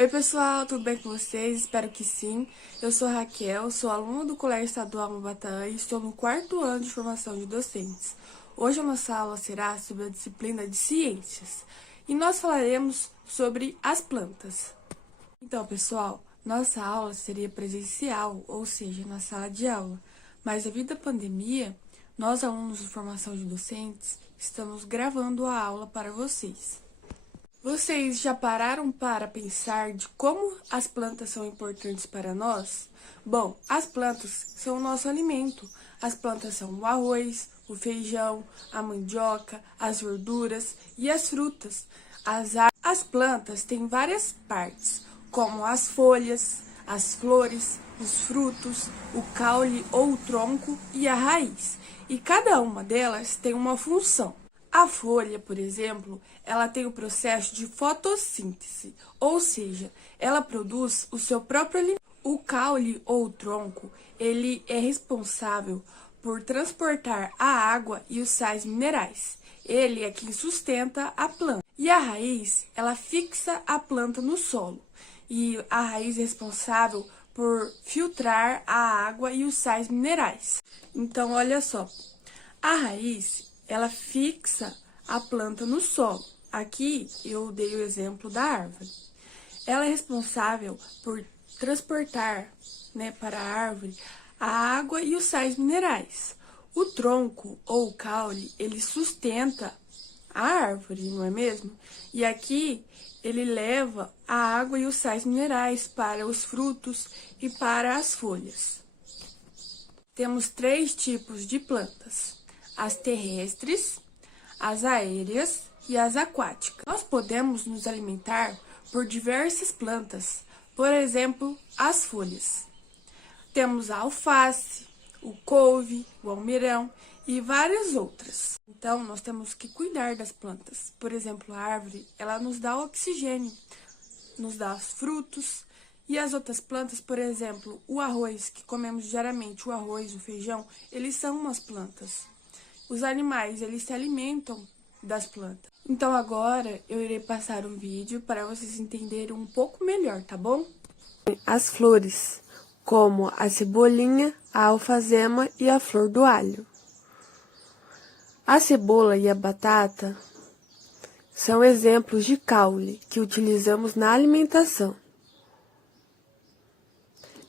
Oi pessoal, tudo bem com vocês? Espero que sim. Eu sou a Raquel, sou aluna do Colégio Estadual Maubatã e estou no 4º ano de formação de docentes. Hoje a nossa aula será sobre a disciplina de Ciências e nós falaremos sobre as plantas. Então pessoal, nossa aula seria presencial, ou seja, na sala de aula, mas devido à pandemia, nós alunos de formação de docentes estamos gravando a aula para vocês. Vocês já pararam para pensar de como as plantas são importantes para nós? Bom, as plantas são o nosso alimento. As plantas são o arroz, o feijão, a mandioca, as verduras e as frutas. As plantas têm várias partes, como as folhas, as flores, os frutos, o caule ou o tronco e a raiz. E cada uma delas tem uma função. A folha, por exemplo, ela tem o processo de fotossíntese, ou seja, ela produz o seu próprio alimento. O caule ou o tronco, ele é responsável por transportar a água e os sais minerais. Ele é quem sustenta a planta. E a raiz, ela fixa a planta no solo. E a raiz é responsável por filtrar a água e os sais minerais. Então, olha só, a raiz ela fixa a planta no solo. Aqui eu dei o exemplo da árvore. Ela é responsável por transportar, para a árvore a água e os sais minerais. O tronco ou o caule, ele sustenta a árvore, não é mesmo? E aqui ele leva a água e os sais minerais para os frutos e para as folhas. Temos 3 tipos de plantas: as terrestres, as aéreas e as aquáticas. Nós podemos nos alimentar por diversas plantas, por exemplo, as folhas. Temos a alface, o couve, o almeirão e várias outras. Então, nós temos que cuidar das plantas. Por exemplo, a árvore, ela nos dá oxigênio, nos dá os frutos. E as outras plantas, por exemplo, o arroz, que comemos diariamente, o arroz, o feijão, eles são umas plantas. Os animais, eles se alimentam das plantas. Então agora eu irei passar um vídeo para vocês entenderem um pouco melhor, tá bom? As flores, como a cebolinha, a alfazema e a flor do alho. A cebola e a batata são exemplos de caule que utilizamos na alimentação.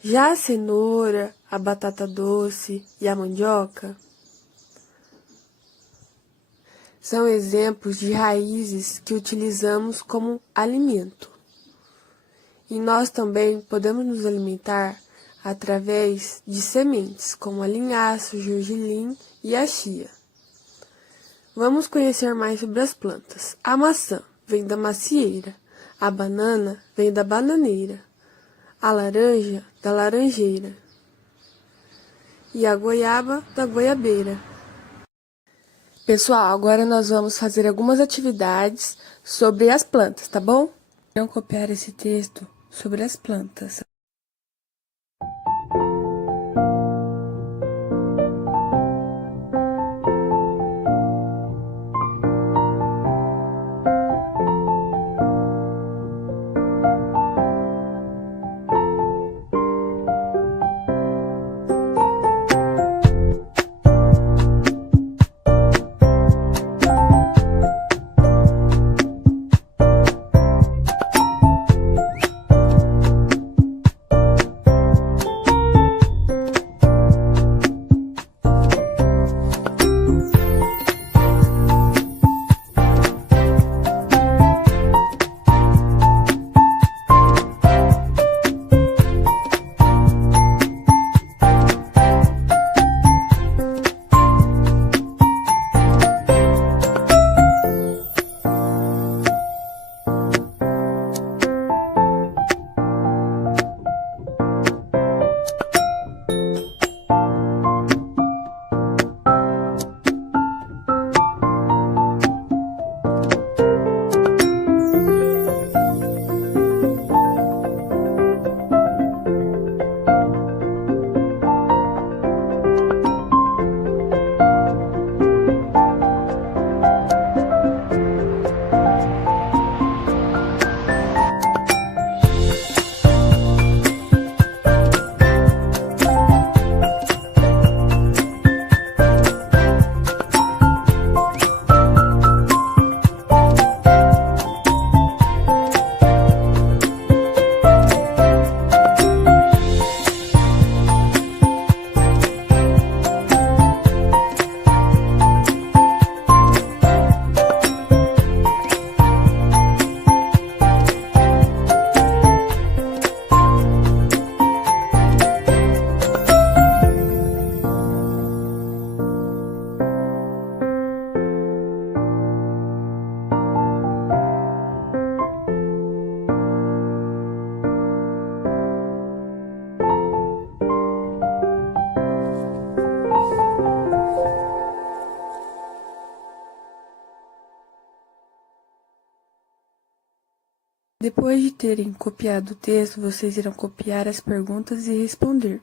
Já a cenoura, a batata doce e a mandioca são exemplos de raízes que utilizamos como alimento. E nós também podemos nos alimentar através de sementes, como a linhaça, o gergelim e a chia. Vamos conhecer mais sobre as plantas. A maçã vem da macieira, a banana vem da bananeira, a laranja da laranjeira e a goiaba da goiabeira. Pessoal, agora nós vamos fazer algumas atividades sobre as plantas, tá bom? Vamos copiar esse texto sobre as plantas. Depois de terem copiado o texto, vocês irão copiar as perguntas e responder.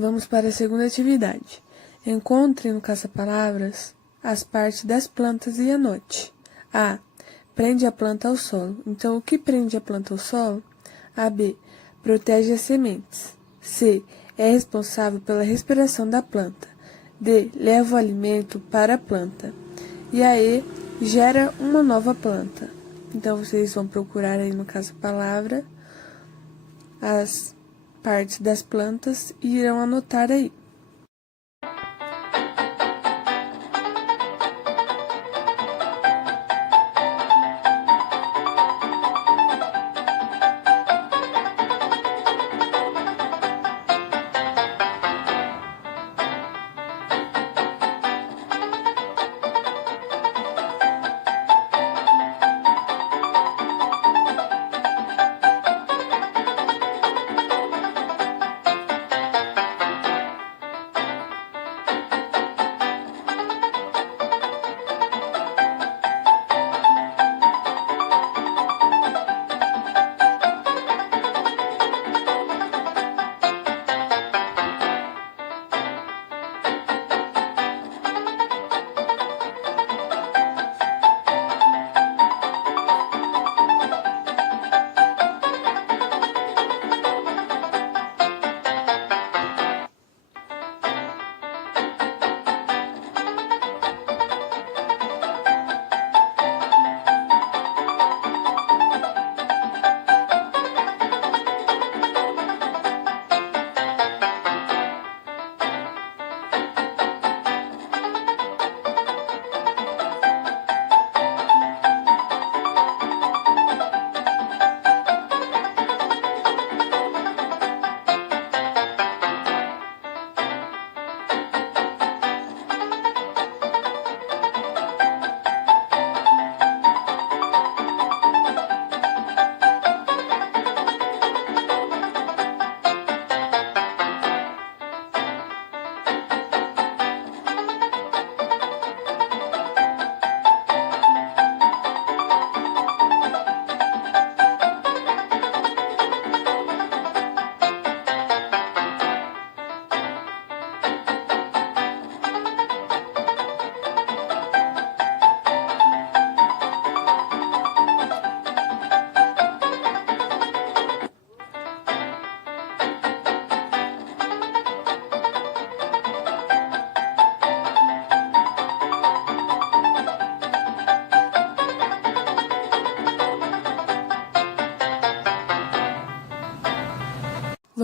Vamos para a segunda atividade. Encontre no caça-palavras as partes das plantas e anote. A. Prende a planta ao solo. Então, o que prende a planta ao solo? A. B. Protege as sementes. C. É responsável pela respiração da planta. D. Leva o alimento para a planta. E a E. Gera uma nova planta. Então, vocês vão procurar aí no caça-palavra as partes das plantas e irão anotar aí.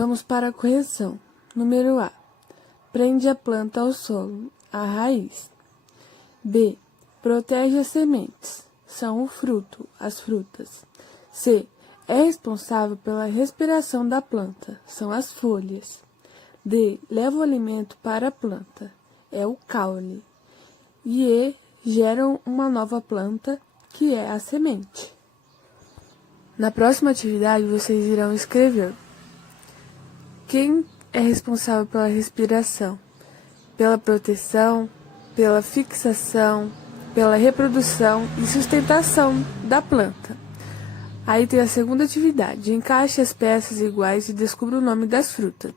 Vamos para a correção. Número A. Prende a planta ao solo, a raiz. B. Protege as sementes, são o fruto, as frutas. C. É responsável pela respiração da planta, são as folhas. D. Leva o alimento para a planta, é o caule. E E. Geram uma nova planta, que é a semente. Na próxima atividade, vocês irão escrever quem é responsável pela respiração, pela proteção, pela fixação, pela reprodução e sustentação da planta. Aí tem a segunda atividade, encaixe as peças iguais e descubra o nome das frutas.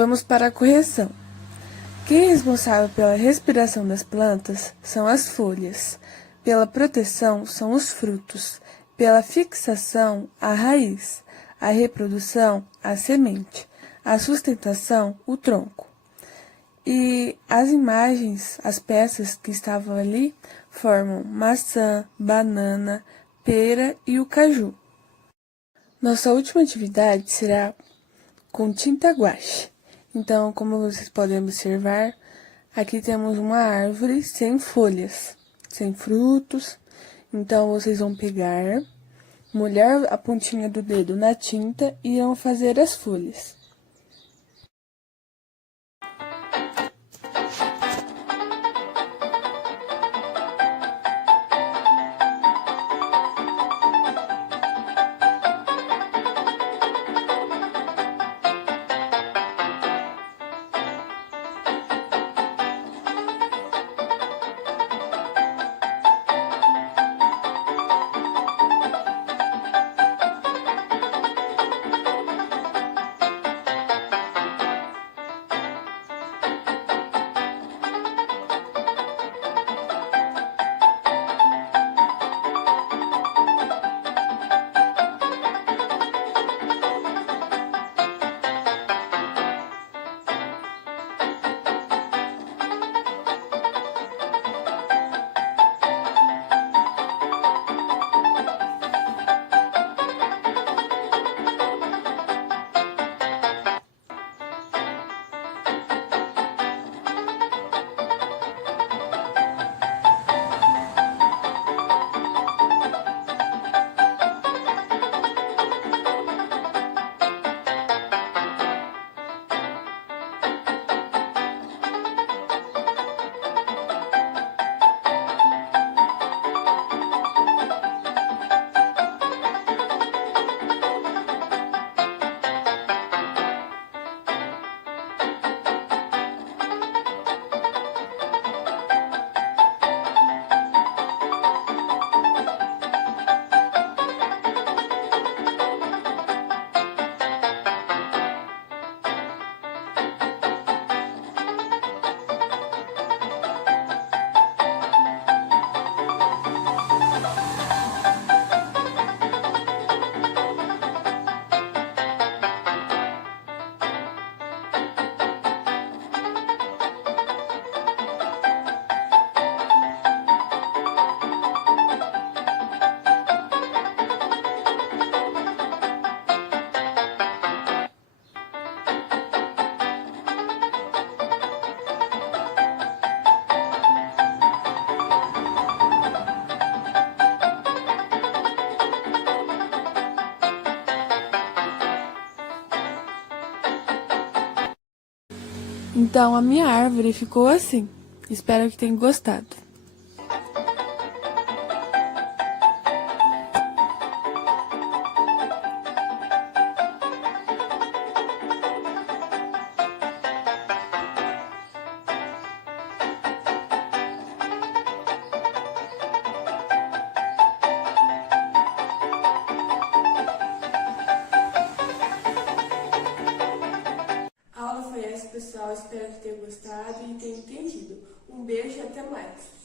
Vamos para a correção. Quem é responsável pela respiração das plantas são as folhas, pela proteção são os frutos, pela fixação a raiz, a reprodução a semente, a sustentação o tronco. E as imagens, as peças que estavam ali, formam maçã, banana, pera e o caju. Nossa última atividade será com tinta guache. Então, como vocês podem observar, aqui temos uma árvore sem folhas, sem frutos. Então, vocês vão pegar, molhar a pontinha do dedo na tinta e irão fazer as folhas. Então a minha árvore ficou assim. Espero que tenham gostado. A aula foi essa, pessoal. Espero que tenham gostado e tenham entendido. Um beijo e até mais.